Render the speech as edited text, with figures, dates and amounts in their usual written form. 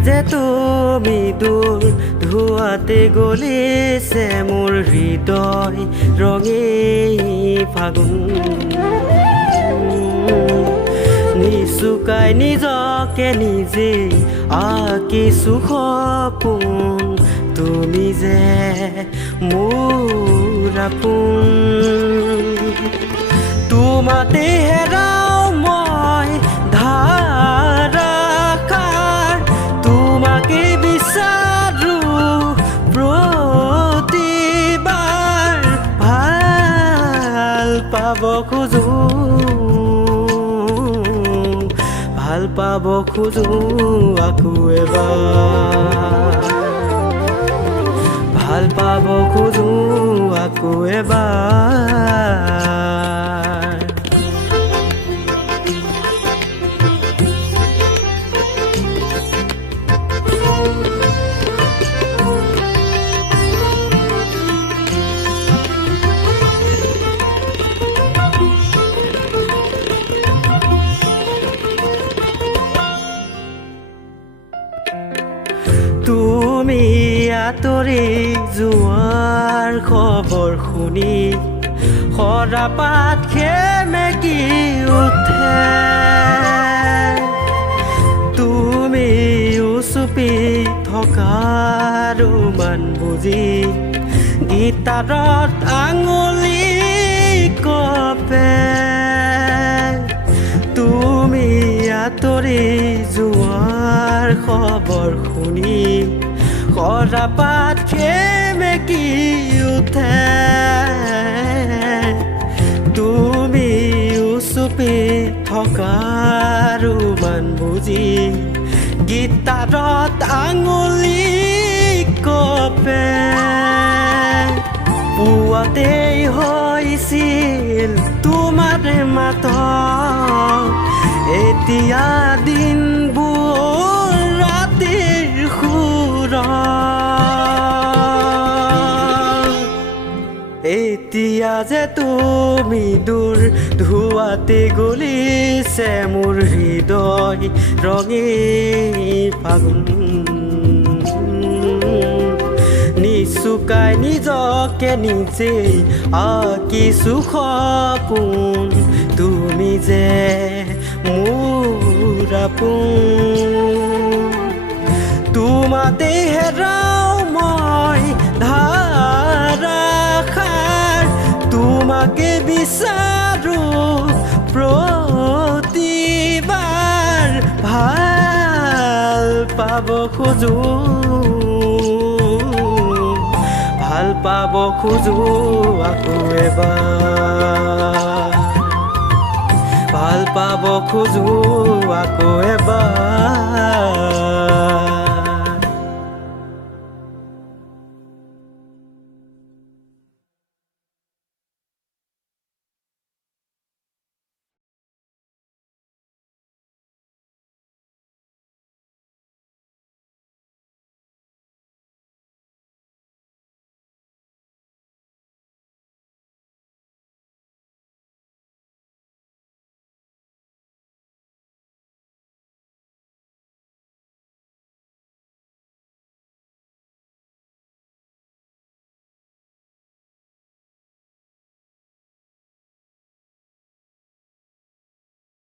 যে তুমি দূৰ ধোৱাতে গলিছে মোৰ হৃদয় ৰঙেই ফাগুন নিচুকাই নিজকে নিজে আঁকিছো সপোন তুমি যে মোৰ আপোন তোমাতে হেৰাও মই ধাৰাসাৰ তোমাকে বিচাৰো প্ৰতিবাৰ ভাল পাব খোজো আকৌ এবাৰ ভাল পাব খোজো আকৌ এবাৰ তুমি আঁতৰি যোৱাৰ খবৰ শুনি সৰাপাত সেমেকি উঠে তুমি চুপি থকাৰ মান বুজি গীটাৰত আঙুলি কপে তুমি আঁতৰি যোৱাৰ খবৰ শুনি সৰাপাত সেমেকি উঠে তুমি চুপি থকাৰ মান বুজি গীটাৰত আঙুলি কপে পুৱাতেই হৈছিল তোমাৰ মাত এতিয়া দিনবোৰ ৰাতিৰ সুৰ এতিয়া যে তুমি দূৰ ধোৱাতে গলিছে মোৰ হৃদয় ৰঙেই ফাগুন নিচুকাই নিজকে নিজে আঁকিছো সপোন তুমি যে মোৰ আপোন তোমাতে হেৰাও মই ধাৰাসাৰ তোমাকে বিচাৰো প্ৰতিবাৰ ভাল পাব খোজো আকৌ এবাৰ ভাল পাব খোজো আকৌ এবাৰ